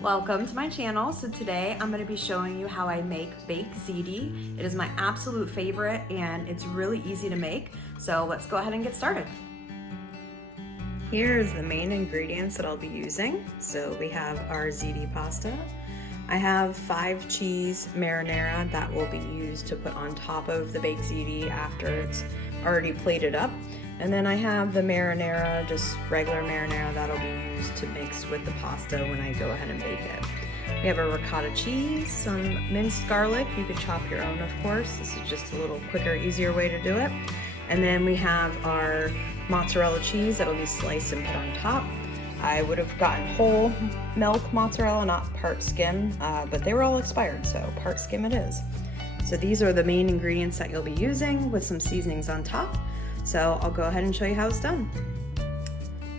Welcome to my channel. So today I'm going to be showing you how I make baked ziti. It is my absolute favorite and it's really easy to make. So let's go ahead and get started. Here's the main ingredients that I'll be using. So we have our ziti pasta. I have 5 cheese marinara that will be used to put on top of the baked ziti after it's already plated up. And then I have the marinara, just regular marinara, that'll be used to mix with the pasta when I go ahead and bake it. We have a ricotta cheese, some minced garlic. You could chop your own, of course. This is just a little quicker, easier way to do it. And then we have our mozzarella cheese that'll be sliced and put on top. I would have gotten whole milk mozzarella, not part skim, but they were all expired, so part skim it is. So these are the main ingredients that you'll be using with some seasonings on top. So I'll go ahead and show you how it's done.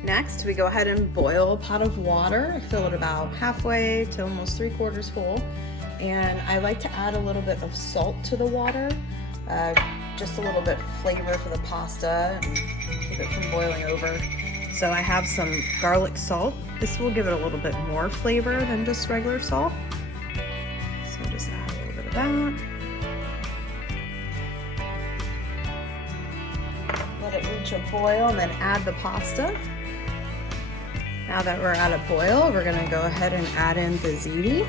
Next, we go ahead and boil a pot of water. I fill it about halfway to almost 3/4 full. And I like to add a little bit of salt to the water, just a little bit flavor for the pasta and keep it from boiling over. So I have some garlic salt. This will give it a little bit more flavor than just regular salt. So just add a little bit of that. Let it reach a boil and then add the pasta. Now that we're at a boil, we're gonna go ahead and add in the ziti.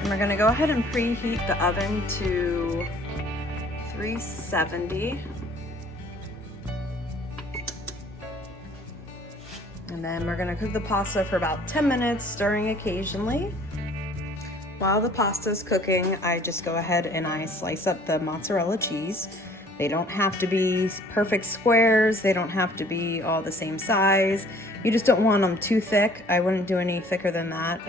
And we're gonna go ahead and preheat the oven to 370. And then we're gonna cook the pasta for about 10 minutes, stirring occasionally. While the pasta is cooking, I just go ahead and I slice up the mozzarella cheese. They don't have to be perfect squares. They don't have to be all the same size. You just don't want them too thick. I wouldn't do any thicker than that,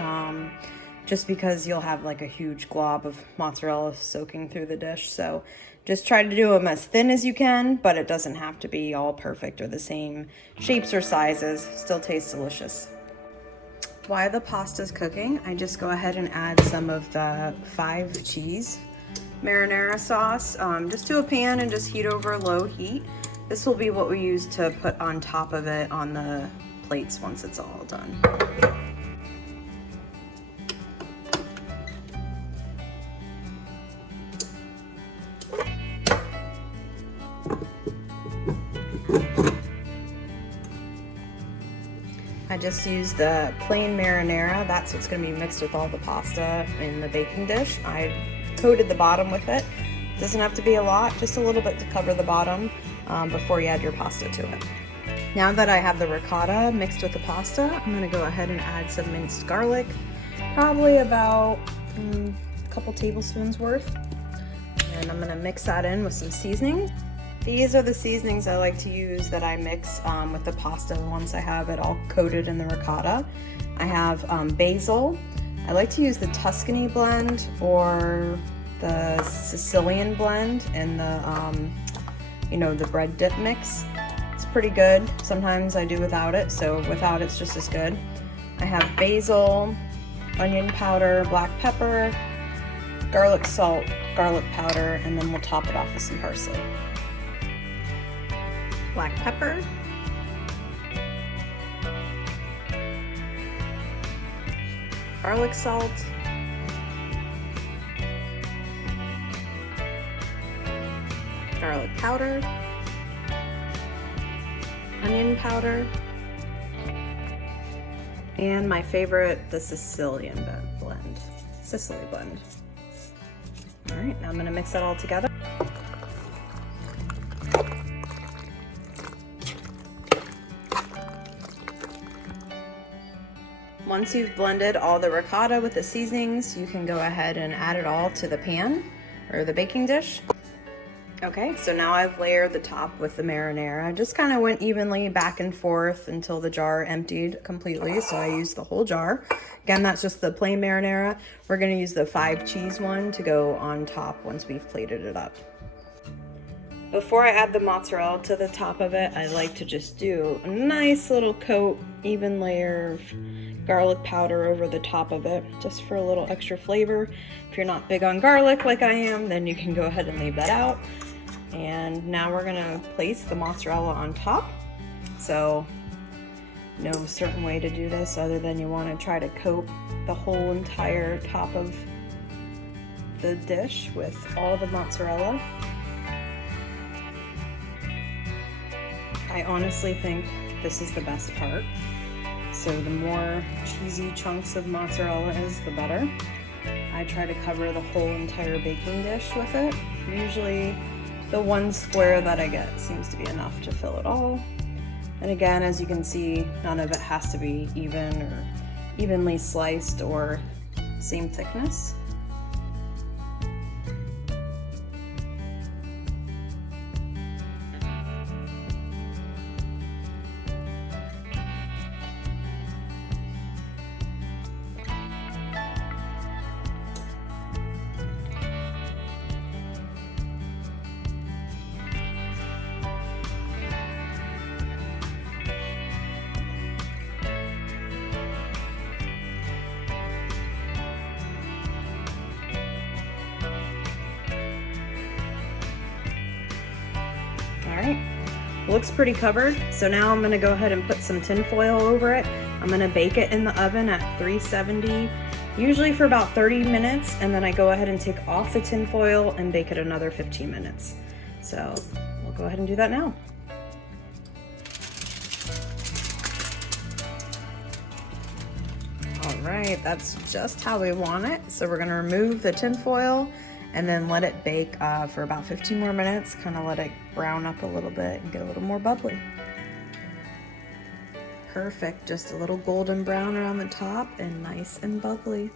just because you'll have like a huge glob of mozzarella soaking through the dish. So just try to do them as thin as you can, but it doesn't have to be all perfect or the same shapes or sizes. Still tastes delicious. While the pasta's cooking, I just go ahead and add some of the 5 cheese marinara sauce just to a pan and just heat over low heat. This will be what we use to put on top of it on the plates once it's all done. I just used the plain marinara. That's what's going to be mixed with all the pasta in the baking dish. I coated the bottom with it. Doesn't have to be a lot, just a little bit to cover the bottom before you add your pasta to it. Now that I have the ricotta mixed with the pasta, I'm going to go ahead and add some minced garlic, probably about a couple tablespoons worth. And I'm going to mix that in with some seasoning. These are the seasonings I like to use that I mix with the pasta once I have it all coated in the ricotta. I have basil. I like to use the Tuscany blend or the Sicilian blend in the, the bread dip mix. It's pretty good. Sometimes I do without it, so without it's just as good. I have basil, onion powder, black pepper, garlic salt, garlic powder, and then we'll top it off with some parsley. Black pepper, garlic salt, garlic powder, onion powder, and my favorite, the Sicily blend. All right, now I'm gonna mix that all together. Once you've blended all the ricotta with the seasonings, you can go ahead and add it all to the pan or the baking dish. Okay, so now I've layered the top with the marinara. I just kind of went evenly back and forth until the jar emptied completely, so I used the whole jar. Again, that's just the plain marinara. We're gonna use the 5 cheese one to go on top once we've plated it up. Before I add the mozzarella to the top of it, I like to just do a nice little coat, even layer of garlic powder over the top of it, just for a little extra flavor. If you're not big on garlic like I am, then you can go ahead and leave that out. And now we're gonna place the mozzarella on top. So no certain way to do this other than you want to try to coat the whole entire top of the dish with all the mozzarella. I honestly think this is the best part. So the more cheesy chunks of mozzarella is, the better. I try to cover the whole entire baking dish with it. Usually the one square that I get seems to be enough to fill it all. And again, as you can see, none of it has to be even or evenly sliced or same thickness. All right, looks pretty covered. So now I'm gonna go ahead and put some tin foil over it. I'm gonna bake it in the oven at 370, usually for about 30 minutes, and then I go ahead and take off the tin foil and bake it another 15 minutes. So we'll go ahead and do that now. All right, that's just how we want it. So we're gonna remove the tin foil and then let it bake for about 15 more minutes, kind of let it brown up a little bit and get a little more bubbly. Perfect, just a little golden brown around the top and nice and bubbly.